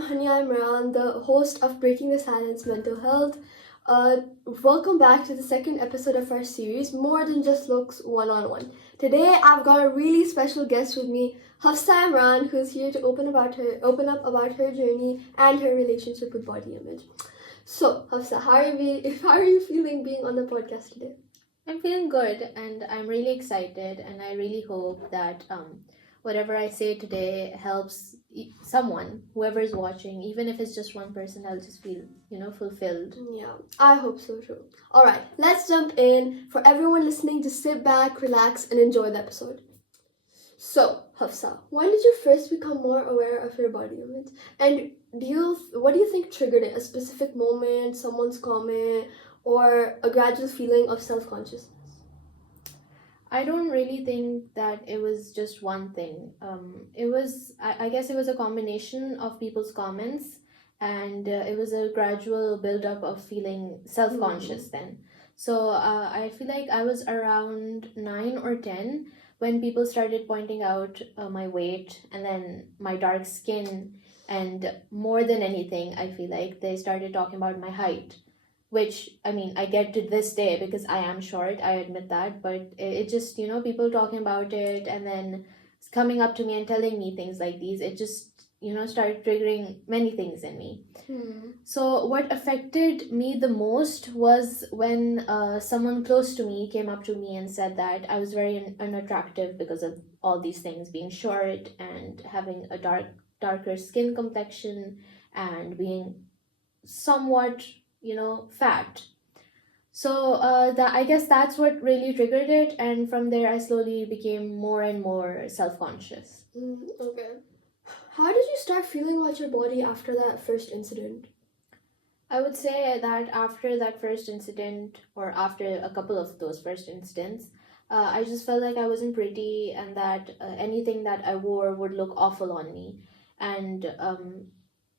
I'm Hanya Imran, the host of Breaking the Silence Mental Health. Welcome back to the second episode of our series, More Than Just Looks One-on-One. Today, I've got a really special guest with me, Hafsa Imran, who's here to open up about her journey and her relationship with body image. So, Hafsa, how are you feeling being on the podcast today? I'm feeling good and I'm really excited, and I really hope that whatever I say today helps someone, whoever is watching, even if it's just one person. I'll just feel, fulfilled. Yeah, I hope so too. Alright, let's jump in. For everyone listening, just sit back, relax, and enjoy the episode. So, Hafsa, when did you first become more aware of your body image? And what do you think triggered it? A specific moment, someone's comment, or a gradual feeling of self-consciousness? I don't really think that it was just one thing. I guess it was a combination of people's comments, and it was a gradual build-up of feeling self-conscious then. So I feel like I was around 9 or 10 when people started pointing out my weight and then my dark skin, and more than anything, I feel like they started talking about my height, which I mean, I get to this day because I am short, I admit that, but it just, people talking about it and then coming up to me and telling me things like these, it just, started triggering many things in me. So what affected me the most was when someone close to me came up to me and said that I was very unattractive because of all these things, being short and having a darker skin complexion and being somewhat fat. So that, I guess that's what really triggered it, and from there I slowly became more and more self-conscious. Okay. How did you start feeling about your body after that first incident? I would say that after that first incident, or after a couple of those first incidents, I just felt like I wasn't pretty, and that anything that I wore would look awful on me. And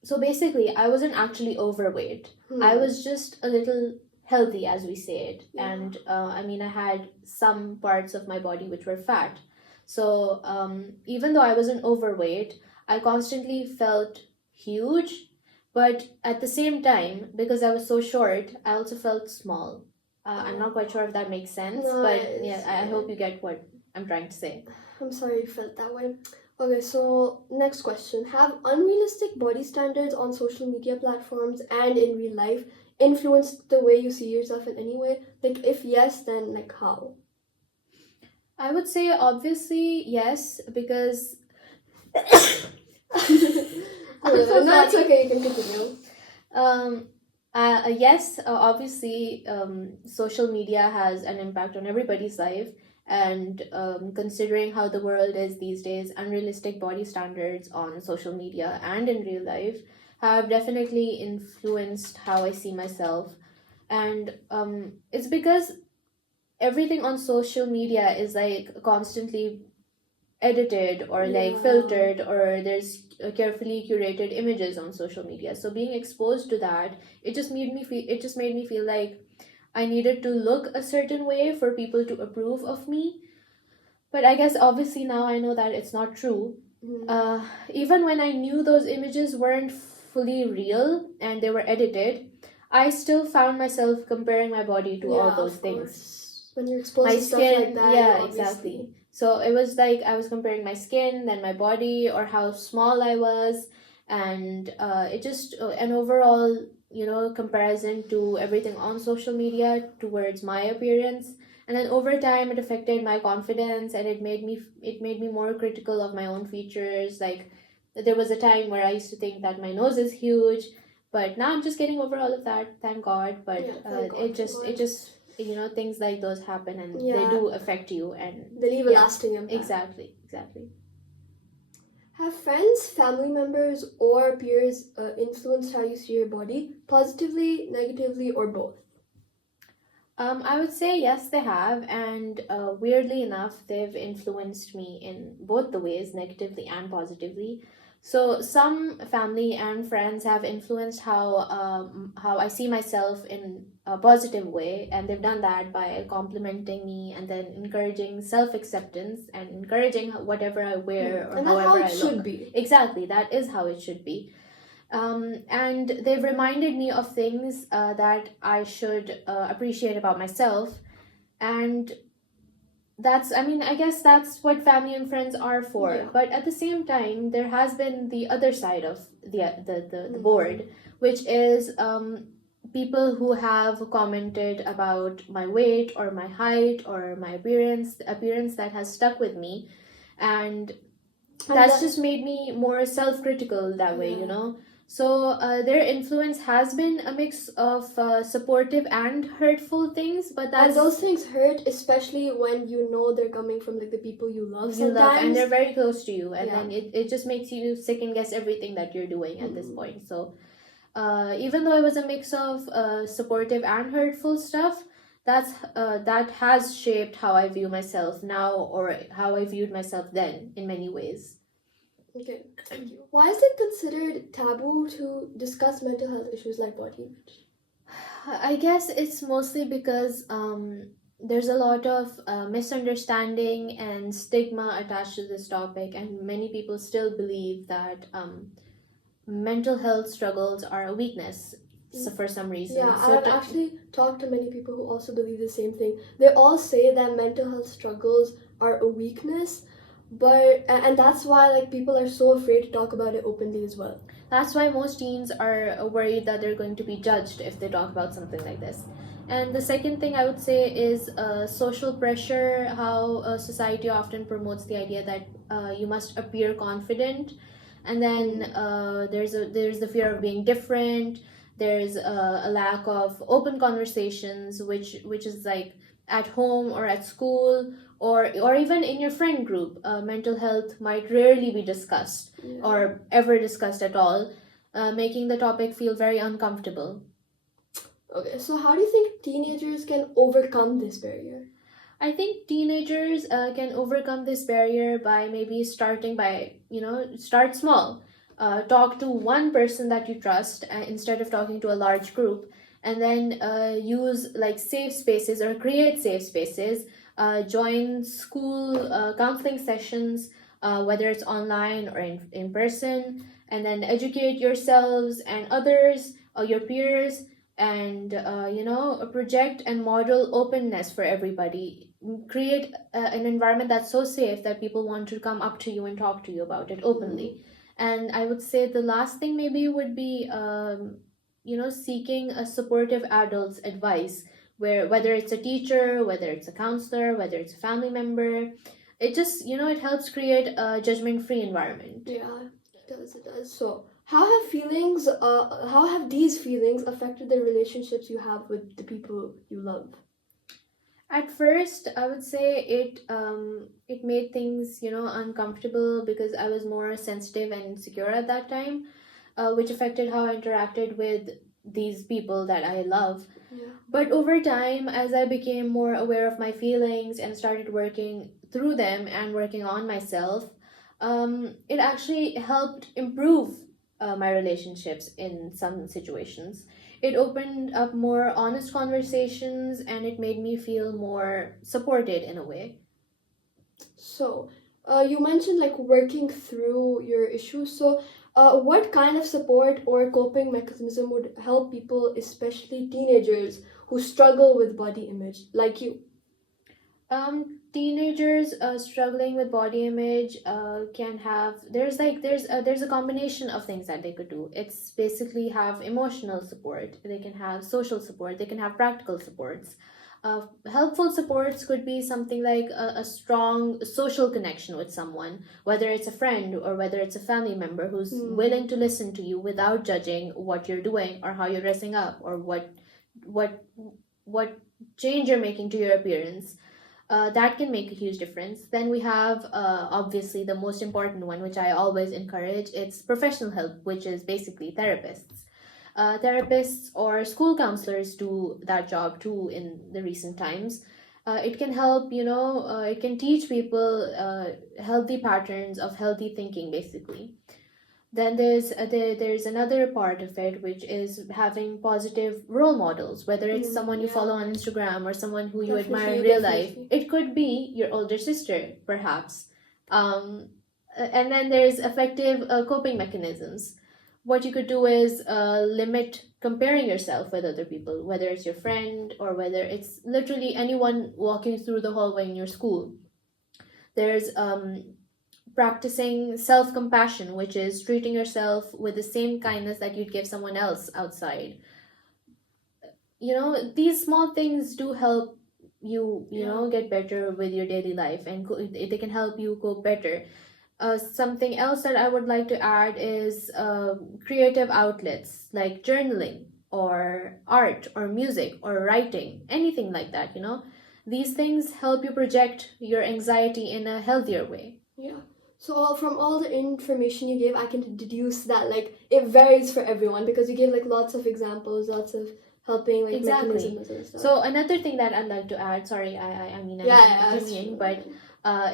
so basically, I wasn't actually overweight. I was just a little healthy, as we say it. Yeah. And I mean, I had some parts of my body which were fat. So even though I wasn't overweight, I constantly felt huge. But at the same time, because I was so short, I also felt small. I'm not quite sure if that makes sense, but yeah, I hope you get what I'm trying to say. I'm sorry you felt that way. Okay, so next question. Have unrealistic body standards on social media platforms and in real life influenced the way you see yourself in any way? Like, if yes, then like how? I would say obviously yes, because No, it's okay, you can continue. Yes, obviously, social media has an impact on everybody's life, and considering how the world is these days, unrealistic body standards on social media and in real life have definitely influenced how I see myself. And it's because everything on social media is like constantly edited or like filtered, or there's carefully curated images on social media. So being exposed to that, it just made me feel like I needed to look a certain way for people to approve of me. But I guess obviously now I know that it's not true. Even when I knew those images weren't fully real and they were edited, I still found myself comparing my body to all those things. When you're exposed My to stuff skin, like that, yeah, obviously. exactly. So it was like I was comparing my skin, then my body, or how small I was, and it just an overall, comparison to everything on social media towards my appearance. And then over time, it affected my confidence, and it made me more critical of my own features. Like, there was a time where I used to think that my nose is huge, but now I'm just getting over all of that, thank God. But it just things like those happen, and they do affect you, and they leave a lasting impact. Exactly. Have friends, family members, or peers influenced how you see your body, positively, negatively, or both? I would say yes, they have, and weirdly enough, they've influenced me in both the ways, negatively and positively. So some family and friends have influenced how I see myself in a positive way, and they've done that by complimenting me and then encouraging self-acceptance and encouraging whatever I wear or and however that's how it I should look. be. Exactly, that is how it should be. And they've reminded me of things that I should appreciate about myself. And I guess that's what family and friends are for. Yeah. But at the same time, there has been the other side of the Mhm. board, which is people who have commented about my weight or my height or my appearance that has stuck with me. And And that's that- just made me more self-critical that way, you Yeah. know. So their influence has been a mix of supportive and hurtful things, but And that's those things hurt, especially when you know they're coming from like the people you love you love, and sometimes. they're very close to you, and Yeah. then it just makes you second guess everything that you're doing at this Mhm. point. So even though it was a mix of supportive and hurtful stuff, that has shaped how I view myself now, or how I viewed myself then, in many ways. Okay, thank you. Why is it considered taboo to discuss mental health issues like body image? I guess it's mostly because there's a lot of misunderstanding and stigma attached to this topic, and many people still believe that mental health struggles are a weakness, so for some reason. Yeah, So I've actually talked to many people who also believe the same thing. They all say that mental health struggles are a weakness, but and that's why like people are so afraid to talk about it openly as well. That's why most teens are worried that they're going to be judged if they talk about something like this. And the second thing I would say is social pressure, how society often promotes the idea that you must appear confident. And then there's the fear of being different. There's a lack of open conversations, which is like at home or at school, or even in your friend group. Mental health might rarely be discussed, Yeah. or ever discussed at all, making the topic feel very uncomfortable. Okay, so how do you think teenagers can overcome this barrier? I think teenagers can overcome this barrier by maybe starting by, start small. Talk to one person that you trust instead of talking to a large group. And then use like safe spaces, or create safe spaces. Join school counseling sessions, whether it's online or in person. And then educate yourselves and others, your peers, and project and model openness for everybody. Create an environment that's so safe that people want to come up to you and talk to you about it openly. And I would say the last thing maybe would be seeking a supportive adult's advice, where whether it's a teacher, whether it's a counselor, whether it's a family member, it just it helps create a judgment free environment. Yeah, it does. So how have these feelings affected the relationships you have with the people you love? At first, I would say it made things uncomfortable, because I was more sensitive and insecure at that time, which affected how I interacted with these people that I love. Yeah. But over time, as I became more aware of my feelings and started working through them and working on myself, it actually helped improve my relationships in some situations. It opened up more honest conversations, and it made me feel more supported in a way. So, you mentioned like working through your issues. So, what kind of support or coping mechanism would help people, especially teenagers, who struggle with body image, like you? Teenagers struggling with body image can have there's a combination of things that they could do. It's basically have emotional support, they can have social support, they can have practical supports. Helpful supports could be something like a strong social connection with someone, whether it's a friend or whether it's a family member who's willing to listen to you without judging what you're doing or how you're dressing up, or what change you're making to your appearance. That can make a huge difference. Then we have obviously the most important one, which I always encourage. It's professional help, which is basically therapists. Therapists or school counselors do that job too in the recent times. It can help, it can teach people healthy patterns of healthy thinking, basically. Then there's another part of it, which is having positive role models, whether it's someone you follow on Instagram or someone who you admire in real life. It could be your older sister, perhaps. And then there's effective coping mechanisms, what you could do is limit comparing yourself with other people, whether it's your friend or whether it's literally anyone walking through the hallway in your school. There's practicing self compassion, which is treating yourself with the same kindness that you'd give someone else outside. These small things do help you get better with your daily life, and they can help you cope better. Something else that I would like to add is creative outlets like journaling or art or music or writing, anything like that. These things help you project your anxiety in a healthier way. Yeah. So from all the information you gave, I can deduce that like it varies for everyone, because you gave like lots of examples, lots of helping like Exactly. mechanisms and stuff. So another thing that I'd like to add, sorry, I mean, I'm not continuing, but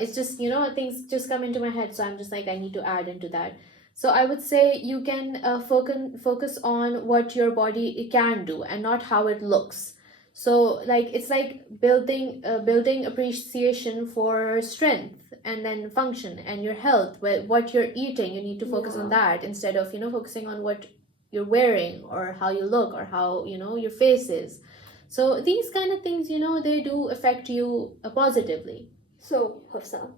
it's just, things just come into my head, so I'm just like, I need to add into that. So I would say you can focus on what your body can do and not how it looks. So like it's like building appreciation for strength and then function and your health. What you're eating, you need to focus on that instead of focusing on what you're wearing or how you look or how your face is. So these kind of things, they do affect you positively. So Hafsa,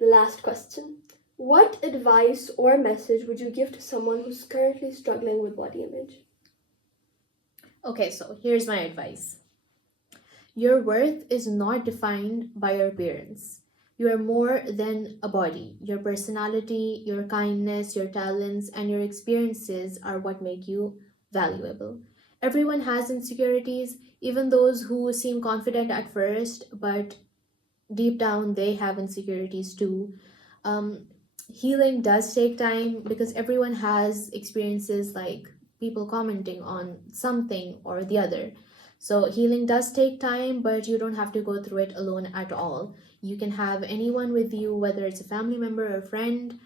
the last question: what advice or message would you give to someone who's currently struggling with body image? Okay, so here's my advice. Your worth is not defined by your appearance. You are more than a body. Your personality, your kindness, your talents, and your experiences are what make you valuable. Everyone has insecurities, even those who seem confident at first, but deep down they have insecurities too. Healing does take time because everyone has experiences like people commenting on something or the other. So healing does take time, but you don't have to go through it alone at all. You can have anyone with you, whether it's a family member or a friend,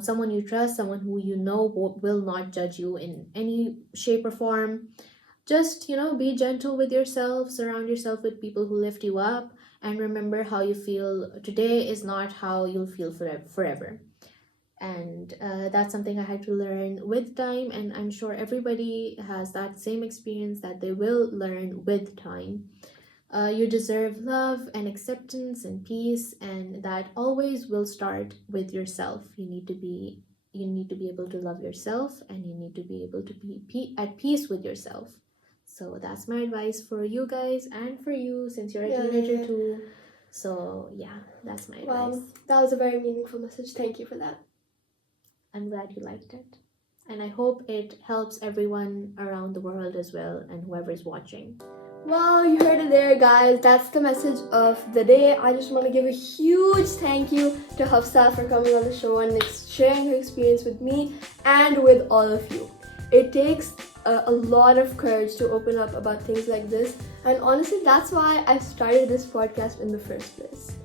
someone you trust, someone who will not judge you in any shape or form. Just, be gentle with yourself, surround yourself with people who lift you up, and remember how you feel today is not how you'll feel forever. And that's something I had to learn with time, and I'm sure everybody has that same experience that they will learn with time. You deserve love and acceptance and peace, and that always will start with yourself. You need to be able to love yourself, and you need to be able to be at peace with yourself. So that's my advice for you guys and for you, since you're a teenager too. So yeah, that's my advice. Well, that was a very meaningful message. Thank you for that. I'm glad you liked it. And I hope it helps everyone around the world as well, and whoever's watching. Well, you heard it there, guys. That's the message of the day. I just want to give a huge thank you to Hafsa for coming on the show and sharing her experience with me and with all of you. It takes a lot of courage to open up about things like this, and honestly, that's why I started this podcast in the first place.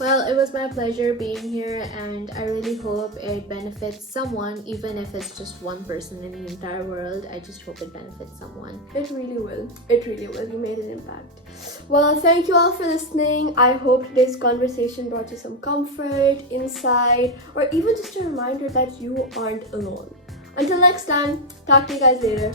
Well, it was my pleasure being here, and I really hope it benefits someone, even if it's just one person in the entire world. I just hope it benefits someone. It really will. It really will. You made an impact. Well, thank you all for listening. I hope today's conversation brought you some comfort, insight, or even just a reminder that you aren't alone. Until next time, talk to you guys later.